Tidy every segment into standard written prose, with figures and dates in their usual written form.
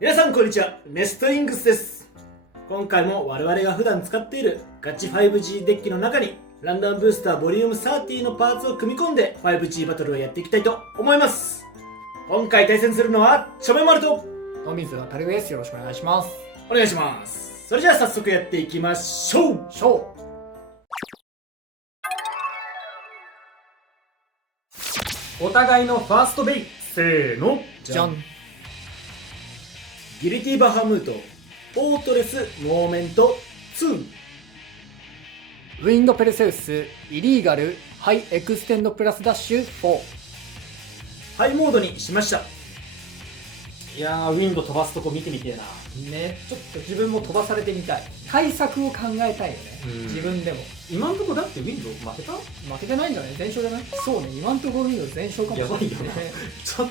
皆さんこんにちは、ネストリングスです。今回も我々が普段使っているガチ 5G デッキの中にランダムブースターボリューム30のパーツを組み込んで 5G バトルをやっていきたいと思います。今回対戦するのはチョメマルと野水はタルです。よろしくお願いします。お願いします。それじゃあ早速やっていきましょう。お互いのファーストベイ、せーのじゃん。ギルティバハムートフォートレスモーメント2。ウィンドペルセウスイリーガルハイエクステンドプラスダッシュ4。ハイモードにしました。いやー、ウィンド飛ばすとこ見てみてえな。ね、ちょっと自分も飛ばされてみたい。対策を考えたいよね、自分でも。今んとこだってウィンド負けた？負けてないんじゃない？全勝じゃない？そうね、今んところウィンド全勝かもしれない。やばいよなちょ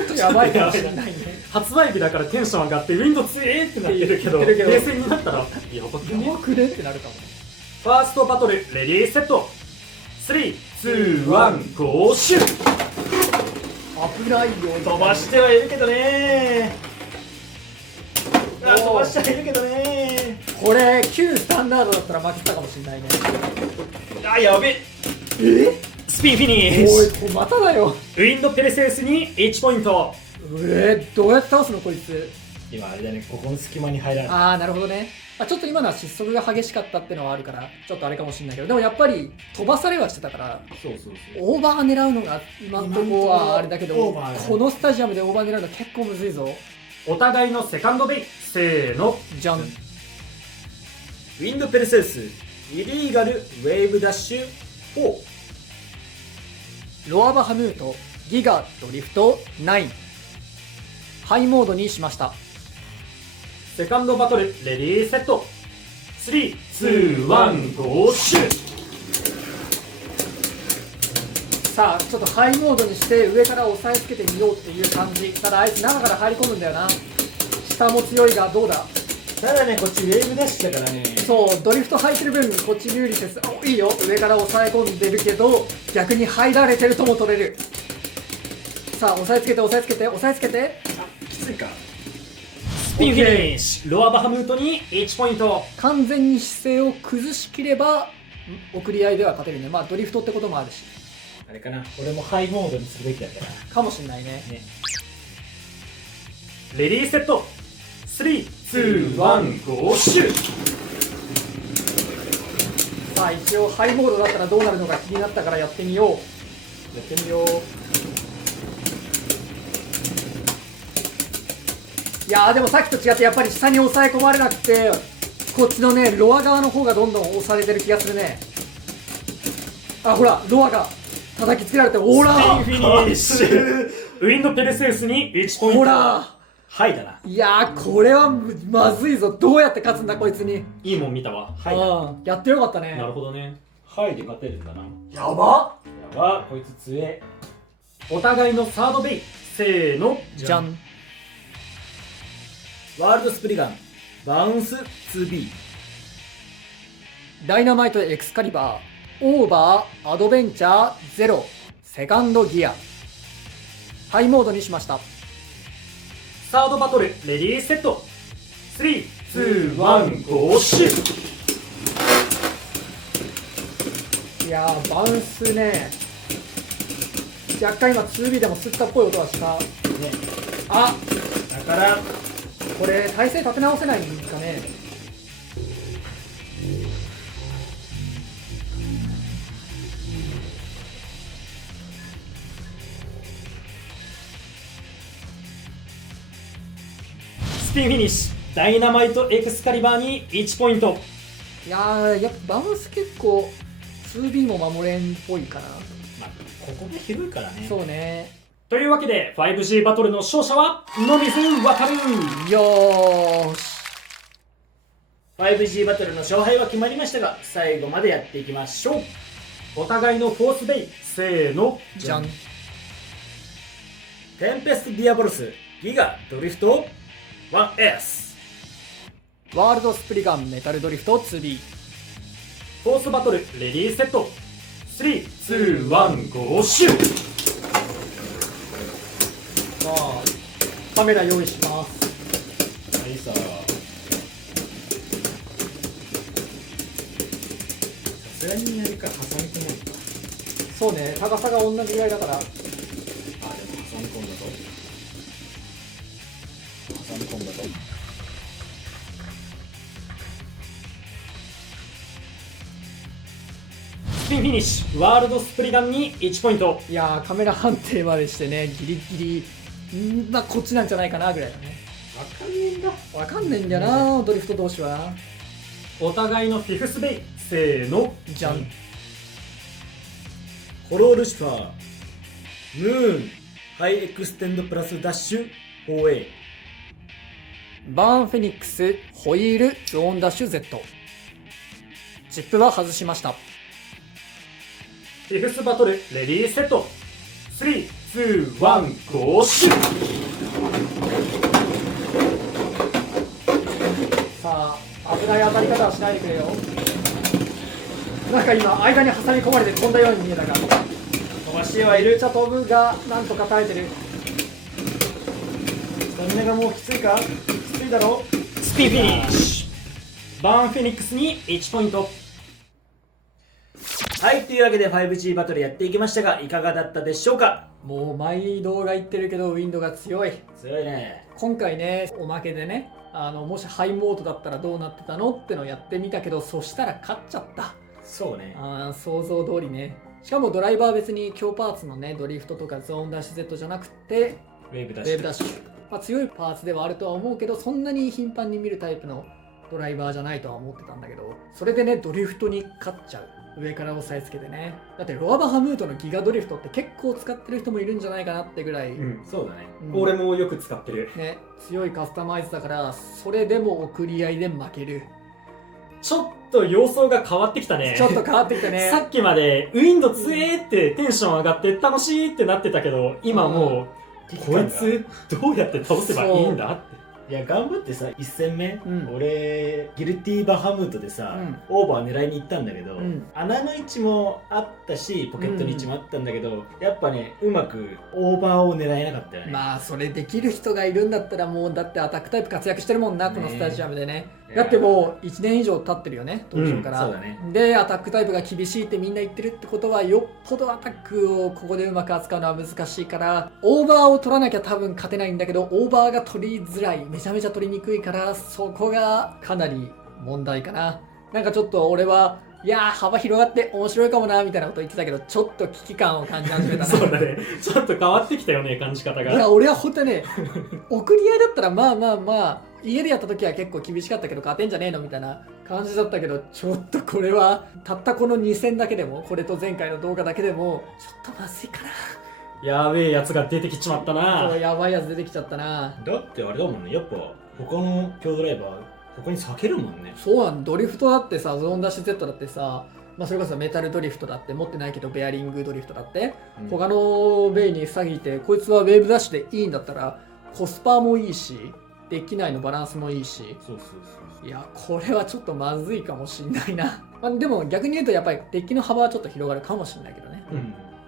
っとやばいかもしれないね。発売日だからテンション上がってウィンド強えってなってるけど、冷静になったらやばくね？やばくねってなるかも。ファーストバトルレディーセット、3、2、1、ゴーシュ。危ないよ。飛ばしてはいるけどね飛ばしてはいるけどね。これ旧スタンダードだったら負けてたかもしれないね。やべえ。スピンフィニッおシュ。い、まただよ。ウィンドペレセウスに1ポイント。どうやって倒すのこいつ。今あれだね、ここの隙間に入らない。ああ、なるほどね。ちょっと今のは失速が激しかったってのはあるからちょっとあれかもしれないけど、でもやっぱり飛ばされはしてたから、そうオーバー狙うのが今のところはあれだけど、オーバーねこのスタジアムでオーバー狙うの結構むずいぞ。お互いのセカンドベイ、せーのじゃん。ウィンドペルセウスイリーガルウェーブダッシュ4。ロアバハムートギガドリフト9。ハイモードにしました。セカンドバトルレディーセット、3、2、1、ゴーシュ。さあちょっとハイモードにして上から押さえつけてみようっていう感じ。ただあいつ中から入り込むんだよな。下も強いがどうだ。ただね、こっちウェーブダッシュだからね。そうドリフト入ってる分こっち有利です。いいよ、上から押さえ込んでるけど逆に入られてるとも取れる。さあ押さえつけて押さえつけて押さえつけて。きついか。スピンフィニッシュ。ロアバハムートに1ポイント。完全に姿勢を崩しきれば送り合いでは勝てるね。まあドリフトってこともあるし。あれかな、俺もハイモードにするべきだったな。かもしんないね。レディーセット、3、2、1、ゴーシュ。さあ一応ハイモードだったらどうなるのか気になったからやってみよう。やってみよう。いやーでもさっきと違ってやっぱり下に押さえ込まれなくて、こっちのねロア側の方がどんどん押されてる気がするね。ほらロアが叩きつけられて、ほらスピンフィニッシュ。ウィンドペルセウスに1ポイント。ほらはいだな。いやーこれはまずいぞ。どうやって勝つんだこいつに。いいもん見たわ。はいだ。やってよかったね。なるほどね。はいで勝てるんだな。やばやば、こいつ強え。お互いのサードベイ、せーのじゃん。ワールドスプリガンバウンス 2B。 ダイナマイトエクスカリバーオーバーアドベンチャーゼロセカンドギア。ハイモードにしました。サードバトルレディーセット、3、2、1、ゴーシュ。いやーバウンスね、若干今 2B でもスッタっぽい音はした、ね、だからこれ体勢立て直せないんですかね。スピンフィニッシュ。ダイナマイトエクスカリバーに1ポイント。いやーやっぱバウンス結構 2B も守れんっぽいかな。ここが広いからね。そうね。というわけで 5G バトルの勝者は野水航。よーし。 5G バトルの勝敗は決まりましたが、最後までやっていきましょう。お互いのフォースベイ、せーのじゃん。テンペストディアボロスギガドリフト 1S。 ワールドスプリガンメタルドリフト 2B。 フォースバトルレディーセット、3、2、1、ゴーシュ。カメラ用意します。そうね、高さが同じぐらいだから。あ、でも挟み込んだと挟み込んだとスピンフィニッシュ、ワールドスプリガンに1ポイント。いやー、カメラ判定までしてね、ギリギリまあこっちなんじゃないかなぐらいだね。わかんねえんだ。わかんねえんだよな、ドリフト同士は。お互いのフィフスベイ、せーのじゃん。ホロールシファー、ムーン、ハイエクステンドプラスダッシュ、4A。バーンフェニックス、ホイール、ゾーンダッシュ Z。チップは外しました。フィフスバトル、レディーセット。3、2、1、ゴーシュ。さあ、危ない当たり方はしないでくれよ。なんか今、間に挟み込まれて飛んだように見えたが。飛ばしてはいる。めっちゃ飛ぶが、なんとか耐えてる。スタミナがもうきついか？きついだろ？スピンフィニッシュ。バーンフェニックスに1ポイント。はい、というわけで 5G バトルやっていきましたが、いかがだったでしょうか？もう毎動画言ってるけど、ウィンドが強い。強いね。今回ね、おまけでね、もしハイモードだったらどうなってたのってのをやってみたけど、そしたら勝っちゃった。そうね。想像通りね。しかもドライバー別に強パーツのね、ドリフトとかゾーンダッシュ Z じゃなくて、ウェーブダウェーブダッシュ。まあ、強いパーツではあるとは思うけど、そんなに頻繁に見るタイプのドライバーじゃないとは思ってたんだけど、それでね、ドリフトに勝っちゃう。上から押さえつけてね。だってロアバハムートのギガドリフトって結構使ってる人もいるんじゃないかなってぐらい、そうだね。俺もよく使ってる。ね、強いカスタマイズだから、それでも送り合いで負ける。ちょっと様相が変わってきたね。ちょっと変わってきたね。さっきまでウィンド強えってテンション上がって楽しいってなってたけど、今もう、こいつどうやって倒せばいいんだって。いや、頑張ってさ、1戦目、うん俺、ギルティーバハムートでさ、オーバー狙いに行ったんだけど、穴の位置もあったし、ポケットの位置もあったんだけど、やっぱね、うまくオーバーを狙えなかったよね。まあそれできる人がいるんだったらもうだってアタックタイプ活躍してるもんな、このスタジアムでね。だってもう1年以上経ってるよね、登場から、そうだね。でアタックタイプが厳しいってみんな言ってるってことは、よっぽどアタックをここでうまく扱うのは難しいから、オーバーを取らなきゃ多分勝てないんだけど、オーバーが取りづらい、めちゃめちゃ取りにくいから、そこがかなり問題かな。なんかちょっと俺はいやー幅広がって面白いかもなみたいなこと言ってたけど、ちょっと危機感を感じ始めたな。そうだね。ちょっと変わってきたよね、感じ方が。いや俺は本当にね、送り合いだったらまあ家でやった時は結構厳しかったけど勝てんじゃねえのみたいな感じだったけど、ちょっとこれはたったこの2戦だけでも、これと前回の動画だけでもちょっとまずいかな。やべえやつが出てきちまったな。そう、やばいやつ出てきちゃったな。だってあれだもんね、やっぱ他の強ドライバー他に避けるもんね。そうなん、ドリフトだってさ、ゾーンダッシュ Z だってさ、まあ、それこそメタルドリフトだって持ってないけど、ベアリングドリフトだって、他のベイに塞ぎてこいつはウェーブダッシュでいいんだったらコスパもいいし、デッキ内のバランスもいいし、いやこれはちょっとまずいかもしんないな。まあ、でも逆に言うとやっぱりデッキの幅はちょっと広がるかもしんないけどね。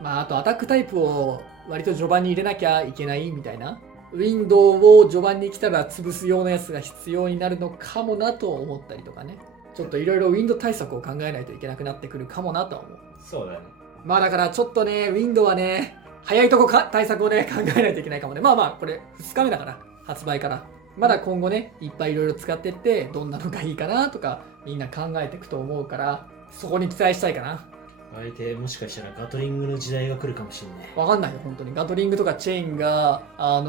まああとアタックタイプを割と序盤に入れなきゃいけないみたいな、ウィンドウを序盤に来たら潰すようなやつが必要になるのかもなと思ったりとかね。ちょっといろいろウィンド対策を考えないといけなくなってくるかもなとは思う。そうだね。まあだからちょっとね、ウィンドウはね、早いとこか対策をね、考えないといけないかもね。まあこれ2日目だから、発売から。まだ今後ね、いっぱいいろいろ使ってって、どんなのがいいかなとか、みんな考えていくと思うから、そこに期待したいかな。相手もしかしたらガトリングの時代が来るかもしれない。わかんないよ本当に。ガトリングとかチェーンが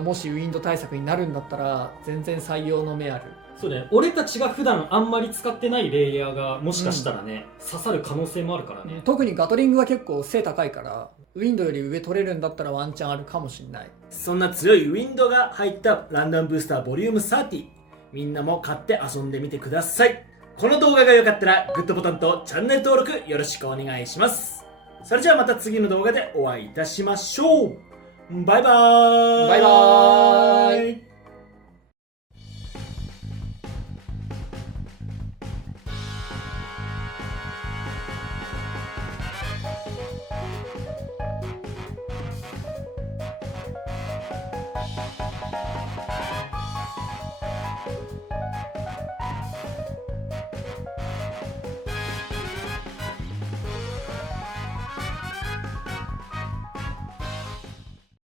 もしウィンド対策になるんだったら全然採用の目ある。そうね、俺たちが普段あんまり使ってないレイヤーがもしかしたらね、刺さる可能性もあるからね。特にガトリングは結構背高いから、ウィンドより上取れるんだったらワンチャンあるかもしれない。そんな強いウィンドが入ったランダムブースターボリューム30、みんなも買って遊んでみてください。この動画が良かったらグッドボタンとチャンネル登録よろしくお願いします。それじゃあまた次の動画でお会いいたしましょう。バイバーイ。バイバーイ。